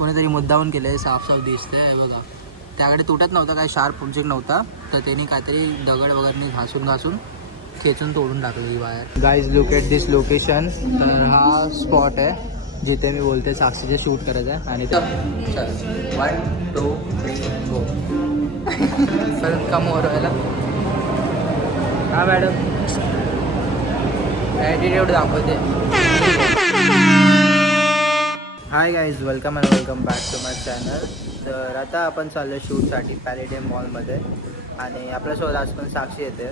कोणीतरी मुद्दामून केलं आहे, साफ दिसतंय आहे बघा. त्याकडे तुटत नव्हता, काही शार्प ऑब्जेक्ट नव्हता, तर त्यांनी काहीतरी दगड वगैरे घासून खेचून तोडून टाकलं ही wire. Guys look at this location. तर हा स्पॉट आहे जिथे मी बोलते साक्षीचे शूट करायचं आहे. आणि चल 1 2 3 गो. परत कम ओव्हर व्हायला. हा मॅडम ॲटिट्यूड दाखवते. Hi guys, welcome and welcome back to my channel. तर आता आपण चाललो आहे शूटसाठी पॅलेडियम मॉलमध्ये. आणि आपल्यासोबत आज पण साक्षी येते.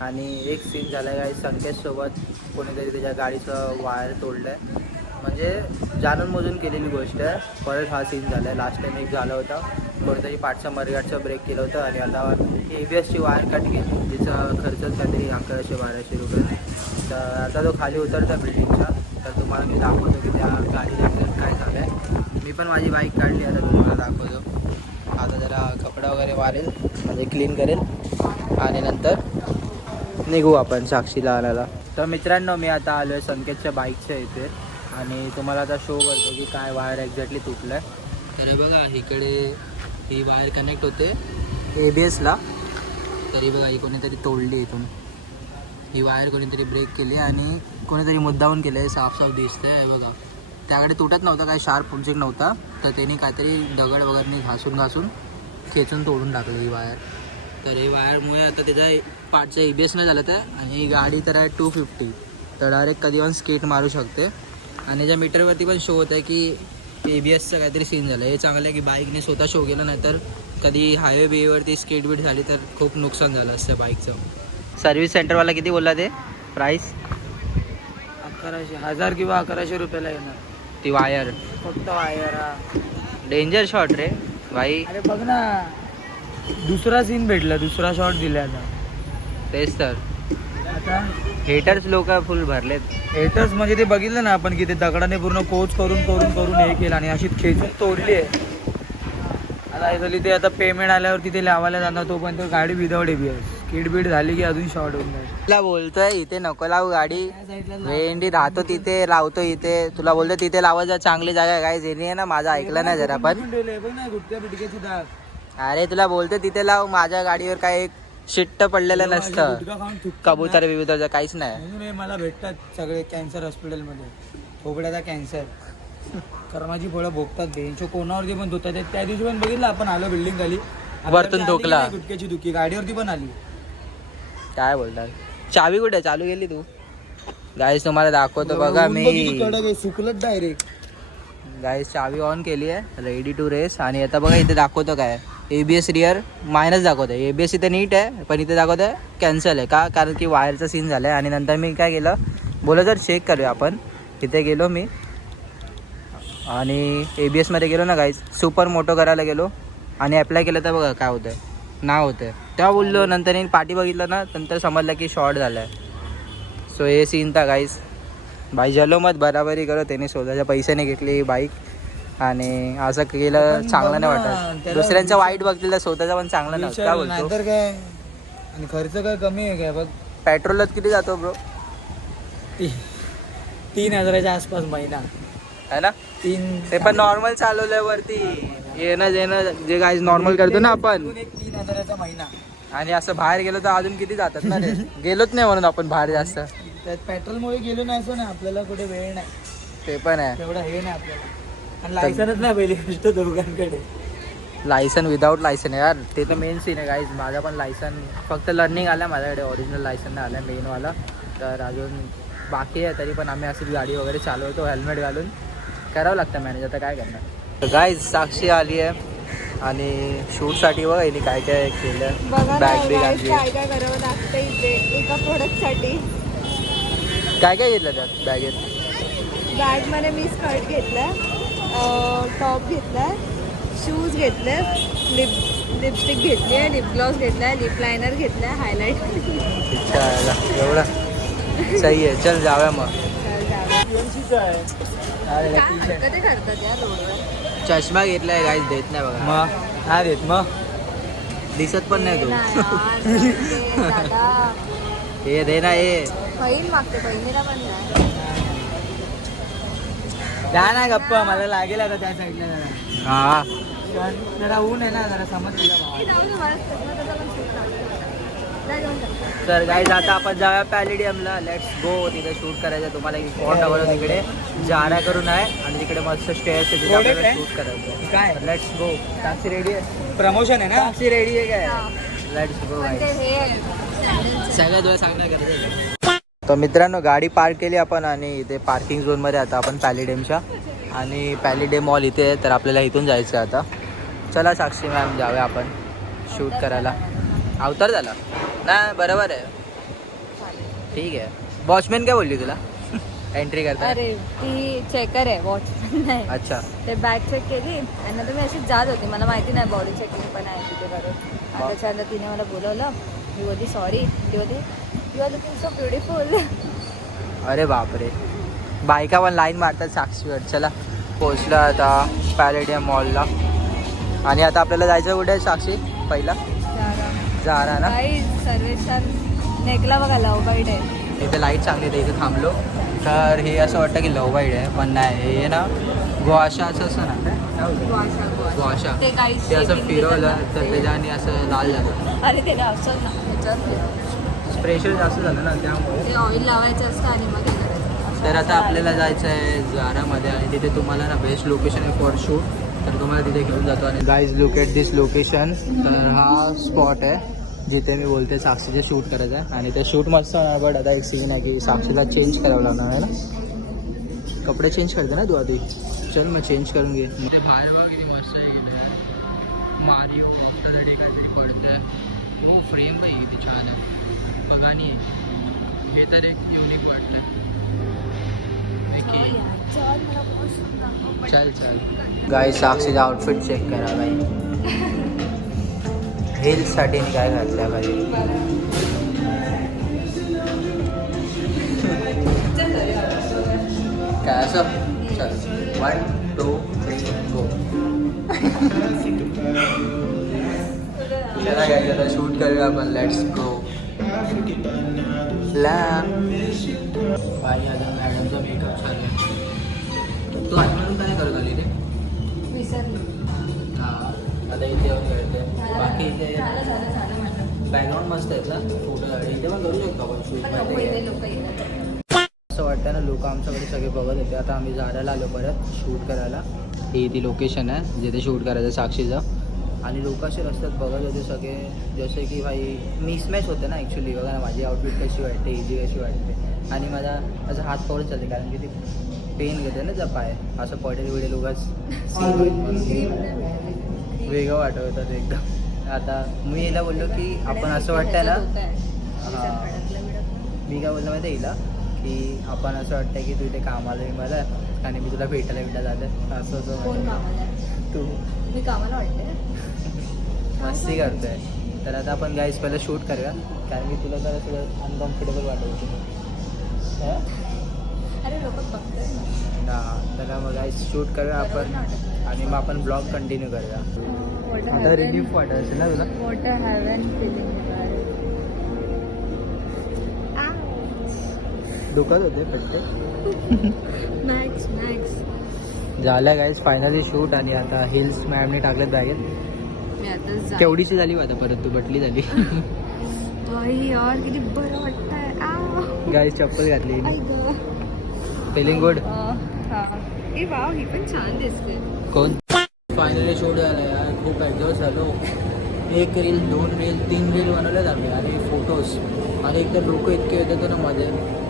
आणि एक सीन झाला आहे गाईज, संकेतसोबत कोणीतरी त्याच्या गाडीचं वायर तोडलं आहे. म्हणजे जाणून मोजून केलेली गोष्ट आहे. परत हा सीन झाला आहे. लास्ट टाईम एक झाला होता, कोणीतरी पाठचा मरगाडचा ब्रेक केलं होतं आणि आता ABSची वायर कट केली, जिचा खर्चच काहीतरी 1100-1200 रुपये. तर आता तो खाली उतरता बिल्डिंगचा. तर तुम्हाला मी दाखवतो की त्या गाडीला काय झालं आहे. मी पण माझी बाईक काढली, आता तुम्हाला दाखवतो. आता जरा कपडा वगैरे मारेल, म्हणजे क्लीन करेल आणि नंतर निघू आपण साक्षीला आणायला. तर मित्रांनो, मी आता आलो आहे संकेतच्या बाईकच्या इथे आणि तुम्हाला आता शो करतो की काय वायर एक्झॅक्टली तुटलं आहे. तर बघा, इकडे ही वायर कनेक्ट होते ABSला. तरी बघा, ही कोणीतरी तोडली इथून. ही वायर कोणीतरी ब्रेक केली आणि कोणीतरी मुद्दामून केलं आहे, साफ दिसतंय आहे बघा. त्याकडे तुटत नव्हता, काही शार्प ऑब्जेक्ट नव्हता, तर त्यांनी काहीतरी दगड वगैरे घासून खेचून तोडून टाकलं ही वायर. तर ही वायरमुळे आता त्याचा पार्टचं ABS नाही झालं तर. आणि ही गाडी तर आहे 250, तर डायरेक्ट कधी पण स्केट मारू शकते. आणि ज्या मीटरवरती पण शो होत आहे की ABSचं काहीतरी सीन झालं. हे चांगलं आहे की बाईकने स्वतः शो केलं, नाही तर कधी हायवे बिवेवरती स्केट बीट झाली तर खूप नुकसान झालं असतं बाईकचं. सर्व्हिस सेंटरवाला किती बोलला ते प्राईस? 1000 किंवा 1100 रुपयाला येणार ती वायर. फक्त वायर. डेंजर शॉट रे भाई. अरे बघ ना, दुसरा सीन भेटला, दुसरा शॉट दिला. आता तेच तर, आता हेटर्स लोक फुल भरलेत. हेटर्स म्हणजे ते बघितलं ना आपण, की ते दगडाने पूर्ण कोच करून हे केलं आणि अशी खेचून तोडली आहे. आता झाली ते, आता पेमेंट आल्यावर तिथे लावायला जाणार, तोपर्यंत गाडी विदाऊट ABS किडबीड झाली की अजून शॉर्ट होऊन जाईल. तुला बोलतोय इथे नको लावू गाडी, भेंडी राहतो तिथे लावतो इथे. तुला बोलतो तिथे लावायचं, चांगली जागा आहे. काय जेनी आहे ना, माझं ऐकलं नाही जरा पण. अरे तुला बोलतो तिथे लाव, माझ्या गाडीवर काय एक शिट्ट पडलेलं नसतं, कबूतर बिबूतरचं काहीच नाही. म्हणून मला भेटतात सगळे कॅन्सर हॉस्पिटलमध्ये, थोबड्याचा कॅन्सर, कर्माची फळं भोगतात. बेंचो कोणावरती पण धुतात. त्या दिवशी पण बघितलं आपण, आलो बिल्डिंग खाली, वरतून ठोकला, गुटक्याची दुखी गाडीवरती पण आली. काय बोलतात? चावी कुठे चालू गेली तू? गाईस तुम्हाला दाखवतो बघा, मी सुकलत डायरेक्ट. गाईस चावी ऑन केली आहे, रेडी टू रेस. आणि आता बघा इथे दाखवतो काय, ABS रिअर मायनस दाखवत आहे. ABS इथे नीट आहे, पण इथे दाखवत आहे कॅन्सल आहे. का? कारण की वायरचा सीन झाला आहे. आणि नंतर मी काय केलं, बोला जर चेक करूया आपण. तिथे गेलो मी आणि ABSमध्ये गेलो ना गाईस, सुपर मोटो करायला गेलो आणि अप्लाय केलं तर बघा काय होतं आहे, नाव होतं आहे. तेव्हा बोललो, नंतर मी पाठी बघितलं ना, नंतर समजलं की शॉर्ट झालं आहे. सो हे सीन था गाईस. भाई जलो मत, बराबरी करो. त्याने स्वतःच्या पैशाने घेतली बाईक आणि असं केलं चांगलं नाही वाटत. दुसऱ्यांचं वाईट बघतील तर स्वतःचा पण चांगला नसतं. काय बोलतो? तर काय, आणि खर्च काय कमी आहे काय? बघ पेट्रोलच किती जातो ब्रो? 3000च्या आसपास महिना है ना. 3 ते पण नॉर्मल चालवल्यावरती, येणं जेणं जे गाईज नॉर्मल करतो ना आपण, 3000चा महिना. आणि असं बाहेर गेलो तर अजून किती जातात ना रे. गेलोच नाही म्हणून आपण बाहेर जास्त. त्यात पेट्रोलमुळे गेलो नाही असं ना, आपल्याला कुठे वेळ नाही, ते पण आहे. तेवढं हे नाही आपल्याला. आणि लायसनच नाही पहिली गोष्ट दोघांकडे. लायसन विदाऊट लायसन यार, ते तर मेन सीन आहे गाईज. माझा पण लायसन फक्त लर्निंग आला माझ्याकडे, ओरिजिनल लायसन नाही आला मेनवाला. तर अजून बाकी आहे, तरी पण आम्ही अशी गाडी वगैरे चालवतो हेल्मेट घालून. करावं लागतं मॅनेज, आता काय करणार. गाईज साक्षी आली आहे आणि शूटसाठी बघा हिने काय काय केलं. बॅग बी घातली. काय काय करावं लागतं इथे एका प्रोडक्टसाठी. काय काय घेतलं त्यात बॅगेत? बॅगमध्ये मी स्कर्ट घेतलं, टॉप घेतला, शूज घेतले, लिपस्टिक घेतली आहे, लिप ग्लॉस घेतला आहे, लिप लायनर घेतला आहे, हायलाईट. एवढं सही आहे. चल जाऊया मग. कधी करतात या रोडवर? चष्मा घेतलाय गाईज, देत नाही बघा. मग काय देत, मग दिसत पण नाही तू. दादा हे दे ना, हे बहीण मागते, बहिणीला पण नाही. त्या ना गप्पा मला लागेल आता त्या साईडला जरा हा जरा ऊन आहे ना जरा समज तुला भावा. तर गाईज आता आपण जाऊया पॅलिडियमला. Let's go. तिथे शूट करायचं. तुम्हाला एक स्पॉट दाखवलं तिकडे जारा करून आहे आणि तिकडे मस्त स्टेअर्स आहे तिथे Golden आपल्याला आहे? शूट करायचं. काय लेट्स गो. साक्षी रेडी आहे? प्रमोशन आहे ना. साक्षी रेडी आहे काय? लेट्स गो पण ते गाईज. हे सगळं तुला सांगणार गरजेचं. तर मित्रांनो गाडी पार्क केली आपण आणि इथे पार्किंग झोनमध्ये आता आपण पॅलिडेमच्या आणि पॅलिडेम मॉल इथे आहे. तर आपल्याला इथून जायचं आहे आता. चला साक्षी मॅम जाऊया आपण शूट करायला. अवतार झाला नाही बरोबर आहे. ठीक आहे. वॉचमॅन काय बोलली तुला एंट्री करता? अरे ती चेकर आहे वॉचमॅन नाही. अच्छा ते बॅग चेक केली आणि नंतर मी अशीच जात होती. मला माहिती नाही बॉडी चेकिंग पण आहे तिथे करून. आणि त्याच्यानंतर तिने मला बोलवलं. मी बोलली सॉरी. ती बोलली you are looking so beautiful. अरे बापरे. बायका पण लाईन मारतात साक्षीवर. चला पोचलं आता पॅलेडियम मॉलला आणि आता आपल्याला जायचं कुठे आहे साक्षी? पहिला जारा ना. काही सर्वेक्षण नेकला बघा लव बाईट आहे. इथे लाईट चांगली आहे. इथे थांबलो तर हे असं वाटतं की लव बाईड आहे पण नाही. हे ना गोवाशाचं असं ना गोवाशा ते काही ते असं फिरवलं तर त्याच्याने असं लाल झालं. अरे ते असं ना ह्याच्यात प्रेशर जास्त झालं ना त्यामुळे. ते ऑइल लावायचं असतं आणि मग हे करायचं. तर आता आपल्याला जायचं आहे जारामध्ये आणि तिथे तुम्हाला ना बेस्ट लोकेशन आहे फॉर शूट. तर तुम्हाला तिथे घेऊन जातो. आणि guys look at this location. तर हा स्पॉट आहे जिथे मी बोलते साक्षीचे शूट करायचं आहे आणि ते शूट मस्त होणार. बट आता एक सीन आहे की साक्षीला चेंज करावं लागणार आहे ना. कपडे चेंज करते ना तू आधी. चल मग चेंज करून घे. ते बाहेर बघा किती मस्त आहे गेलं. मारिओ ऑफ्टरसाठी काहीतरी पडतंय. हो फ्रेम बाई किती छान आहे. बघानी आहे हे तर एक युनिक वाटतं. चल चल गाई साक्षीचा आउटफिट चेक करा बाई. हिल्ससाठी काय घातल्या बाई. काय असं चल 1 2 3 गो. चला काय आता शूट करूया आपण. Let's go. बाई आता मॅडमचा मेकअप छान आहे. तू आजपर्यंत काय करत आली रे? हां आता इथे येऊन करते. बाकी इथे बॅकग्राऊंड मस्त आहेत ना फोटो इथे पण करू शकतो आपण शूटमध्ये. असं वाटतं ना लोक आमच्याकडे सगळे बघत होते. आता आम्ही झाडाला आलो परत शूट करायला. ही ती लोकेशन आहे जिथे शूट करायचं साक्षीचं. आणि लोक असे रस्त्यात बघत होते सगळे जसे की भाई मिसमॅच होते ना ॲक्च्युली. बघा ना माझी आउटफिट कशी वाटते हिची कशी वाटते आणि माझा असं हात पकडून चालते कारण की ती पेन घेते ना जर पाय असं पडेल बिडेल उगाच वेगळं वाटत होतं ते एकदम. आता मी हिला बोललो की आपण असं वाटतंय ना. हां मी काय बोललो माहिती आहे हिला की आपण असं वाटतं की तू इथे कामाला आहे मला आणि मी तुला भेटायला जातं असं असं. तू मी कामाला वाटते मस्ती करतोय. तर आता आपण गाईज पहिलं शूट करूया कारण की तुला जरा थोडं अनकम्फर्टेबल वाटत होतं. अरे लोक बघतात ना. हां तर मग गाईज शूट करूया आपण आणि मग आपण ब्लॉग कंटिन्यू करूया. आता रिलीफ वाटत असेल ना तुला? वॉटर हॅवन फिलिंग दुखत होते पटकन. मॅक्स मॅक्स झालं गाईज फायनली शूट आणि आता हिल्स मॅमने टाकलेत बॅगेत. मी आता केवढीशी झाली आता परत तू बटली झाली. यार किती बरं वाटतंय. गाईज चप्पल घातली. Feeling good. ए वाव ही पण छान दिसते. कोण फायनली शूट झालं यार. खूप एक्झॉस्ट झालो. 1 रील 2 रील 3 रील बनवलेत आम्ही आणि फोटोज आणि एकतर लोक इतके येत होते ना मध्ये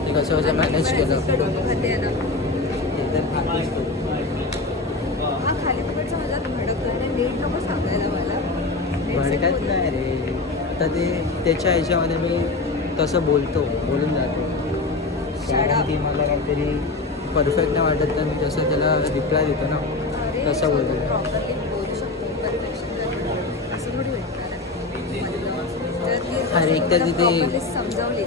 ते कसं मॅनेज केलं. एकदम खालीच तो. हा खाली पकडचा माझा भडकतो. नीट नको सांगायला मला. भडकत नाही रे. आता ते त्याच्या ह्याच्यामध्ये मी तसं बोलून जातो कारण की मला काहीतरी परफेक्ट नाही वाटत तर मी तसं त्याला रिप्लाय देतो ना तसं बोलतो. प्रॉपरली बोलू शकतो परफेक्शन असं थोडी भेटणार अरे एक तर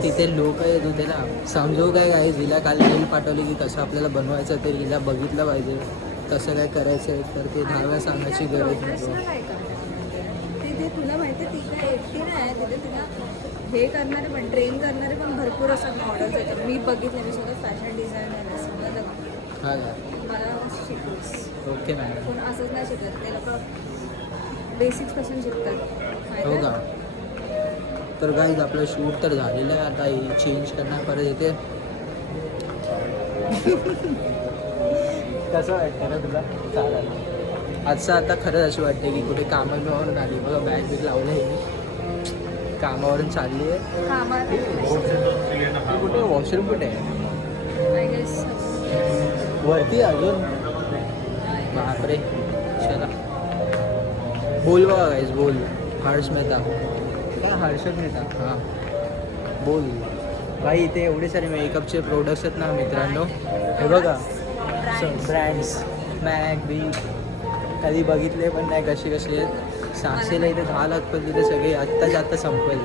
तिथे लोक येतो त्याला समजू काय काय हिला काल रील पाठवली की कसं आपल्याला बनवायचं ते हिला बघितलं पाहिजे कसं काय करायचं तर ते दहाव्या सांगायची गरज नाही. तिथे तुला माहिती ती काय एकटी नाही तिथे तुला हे करणारे पण ट्रेन करणारे पण भरपूर असं मॉडेल्स आहेत. मी बघितले मी स्वतः फॅशन डिझायनर आहे समजलं. हा का? मला शिकवस. Okay madam. पण असंच नाही शिकत, ते लोक बेसिक्सपासून शिकतात. हो माहिती का? आहे? तर गाईज आपलं शूट तर झालेलं आहे, आता ही चेंज करणार परत येते. कसं वाटतं ना तुला चालायला? आजचं आता खरंच अशी वाटते की कुठे कामावरून आली बघा, बॅग बिग लावलं आहे, कामावरून चालली आहे. हा, मला कुठे वॉशरूम कुठे आहे? आय गेस वरती अजून. बापरे, चला बोल बघा गाईज, बोल. हर्ष मेहता, काय हर्षद मेहता, हां बोल. भाई इथे एवढे सारे मेकअपचे प्रोडक्ट्स आहेत ना मित्रांनो, हे बघा. ब्रँड्स मॅक बी कधी बघितले पण नाही कसे कसे आहेत. साक्षीला इथे 10 लाख पण तिथे सगळे आत्ताच्या आत्ता संपले.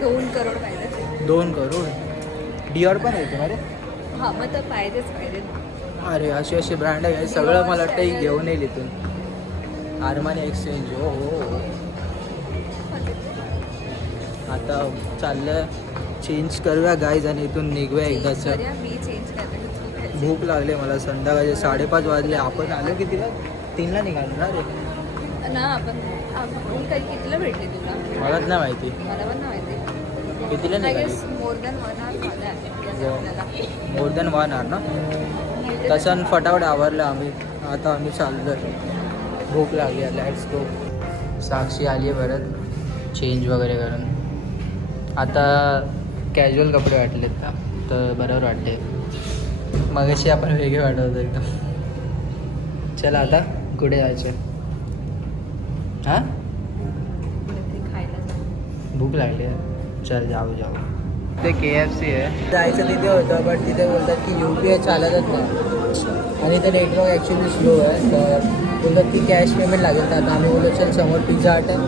2 करोड पाहिजे. 2 करोड. डिओर पण आहे तुम्हाला? हा, मग तर पाहिजेच पाहिजे. अरे असे असे ब्रँड आहे सगळं, मला वाटतं घेऊन येईल इथून. आरमानी एक्सचेंज, हो हो. आता चाललं चेंज करूया गाईज आणि इथून निघूया एकदाच. करूया, मी चेंज करते. भूक लागली मला, संध्याकाळचे 5:30 वाजले. आपण आलो कितीला? 3ला निघालो ना रे. ना आपण काही कितीला भेटले तुला? मलाच नाही माहिती मला पण नाही माहिती. कितीला आय निघाली. गेस मोर दॅन 1 hour झालं आहे आपल्याला. मोर दॅन 1 hour ना. तसं फटाफट आवरलं आम्ही. आता आम्ही चाललो, भूक लागली. Let's go. साक्षी आली आहे परत चेंज वगैरे करून. आता कॅज्युअल कपडे वाटलेत का तर बरोबर वाटते. मगाशी आपण वेगळे वाटत होतो एकदम. चला आता कुठे जायचं? हां, ते खायला जाऊ. भूक लागली आहे. चल जाऊ जाऊ. ते KFC आहे, जायचं तिथे होतं बट तिथे बोलतात की UPI चालतच नाही आणि ते नेटवर्क ॲक्च्युली स्लो आहे. तर बोलतात की कॅश पेमेंट लागेल. तर आता आम्ही बोललो चल समोर पिझ्झा हट आहे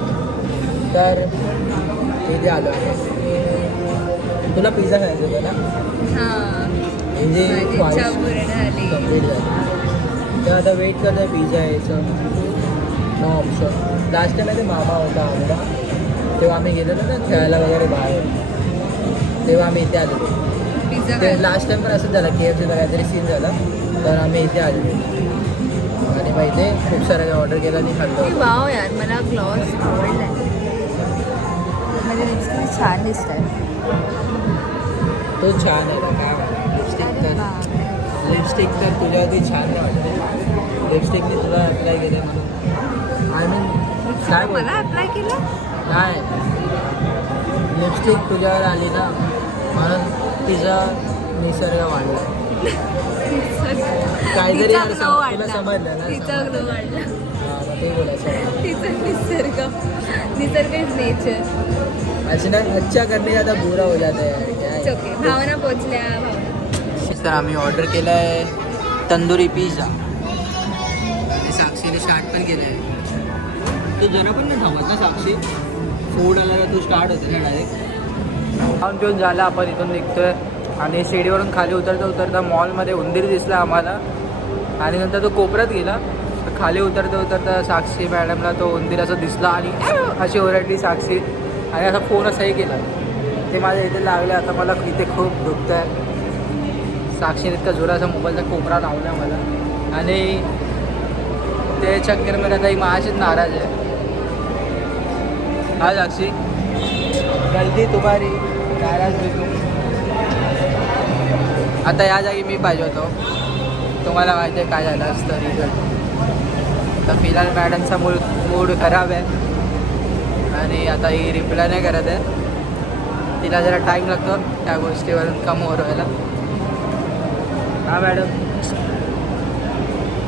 तर तिथे आलो. तुला पिझ्झा खायचा होता ना? हां, म्हणजे माझी इच्छा पूर्ण झाली. कम्प्लीट झाली. तर आता वेट करतो आहे पिझ्झा यायचं. No option. लास्ट टाइम आहे ते मामा होता आम्हाला, तेव्हा आम्ही गेलो ना खेळायला वगैरे बाहेर, तेव्हा आम्ही इथे आलो. पिझ्झा ते लास्ट टाइम पण असंच झालं, KFCचा काहीतरी सीन झाला तर आम्ही इथे आलो आणि मग इथे खूप साऱ्या ऑर्डर केला आणि खाल्लं. वाव यार, मला ग्लॉस आवडला. म्हणजे लिपस्टिक छान दिसत आहे. तो छान आहे काय लिपस्टिक तर तुझ्यावरती छान नाही वाटते. लिपस्टिकने तुला अप्लाय केले म्हणून आणि काय मला अप्लाय केलं काय लिपस्टिक तुझ्यावर आली ना म्हणून तिचा निसर्ग वाढला. काहीतरी तिचा यार glow तुला वाढला. समजलं ना. तिचा ग्लो वाढला. हां, मग ते बोलायचं. तिचा निसर्ग इज नेचर. अच्छा करणे ज्यादा बुरा हो जाता है यार. क्या ओके, भावना पोचल्या. भावना तर आम्ही ऑर्डर केलं आहे तंदुरी पिझ्झा आणि साक्षीने स्टार्ट पण केलं आहे. तू जरा पण नाही थांबत ना साक्षी? फूड आला तू स्टार्ट होते ना डायरेक्ट. खाऊन पिऊन झालं, आपण इथून निघतोय आणि शिडीवरून खाली उतरता उतरता मॉलमध्ये उंदीर दिसला आम्हाला आणि नंतर तो कोपऱ्यात गेला. तर खाली उतरता उतरता साक्षी मॅडमला तो उंदीर असं दिसला आणि अशी ओरडली साक्षी आणि असा फोन असाही केला. ते माझ्या इथे लागले. आता मला इथे खूप दुखतं आहे. साक्षीने इतका जोराचा मोबाईलचा कोपरा लावला मला आणि ते चक्करमध्ये आता ही माझ्याशीच नाराज आहे. हा साक्षी, गलती तुम्हारी, नाराज मी तुम. आता या जागी मी पाहिजे होतो. तुम्हाला माहिती आहे काय झालं असतं रिझल्ट. तर फिलहाल मॅडमचा मूड खराब आहे आणि आता ही रिप्लाय नाही करत आहे. तिला जरा टाईम लागतो त्या गोष्टीवरून कमवर व्हायला. हा मॅडम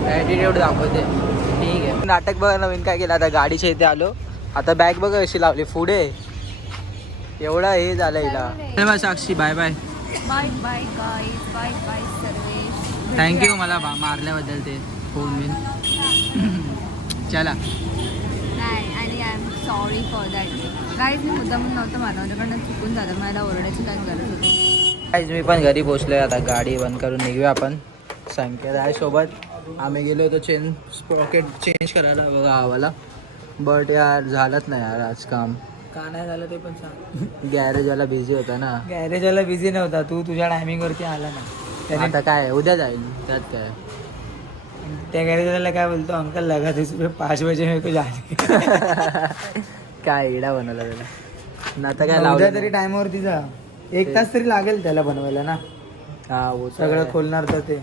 ॲटिट्यूड दाखवते. ठीक आहे. नाटक बघा नवीन काय केलं. आता गाडीच्या इथे आलो. आता बॅग बघा कशी लावली पुढे. एवढा हे झालं हिला. Bye Sakshi, bye bye. Bye bye guys, bye bye Sarvesh. Thank you मला मारल्याबद्दल ते फोन बिन. चला. नाही, आणि I am sorry for that. Guys मी मुद्दाम नव्हतं मारलं, माझ्याकडनं चुकून झालं. मला ओरडायची काय गरज होती. गाईज मी पण घरी पोचलोय. आता गाडी बंद करून निघूया आपण. संकेत आहे सोबत. आम्ही गेलो होतो स्प्रॉकेट चेंज करायला बघा आम्हाला, बट यार झालंच नाही यार आज काम. का नाही झालं ते पण सांग. गॅरेजवाला बिझी होता ना. गॅरेजवाला बिझी नव्हता, तू तुझ्या टायमिंगवरती आला ना. त्याने आता काय उद्या जाईल त्यात काय. त्या गॅरेजला काय बोलतो अंकल लगा तुझे 5 बजे मेरे को जाने. काय इडा बनवला त्याला ना आता काय उद्या लावलं तरी नाही. टायमावरती जा. 1 तास तरी लागेल त्याला बनवायला ना, हा वो तर सगळं आहे. खोलणार तर ते.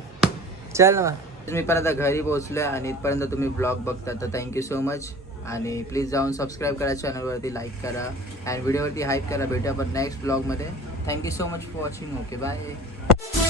चल मग मी पण आता घरी पोहोचलोय आणि इथपर्यंत तुम्ही ब्लॉग बघता तर थँक्यू सो मच. आणि प्लीज जाऊन सबस्क्राईब करा चॅनलवरती, लाईक करा आणि व्हिडिओवरती हाईप करा. भेटूया आपण नेक्स्ट ब्लॉगमध्ये. Thank you so much for watching. Okay bye.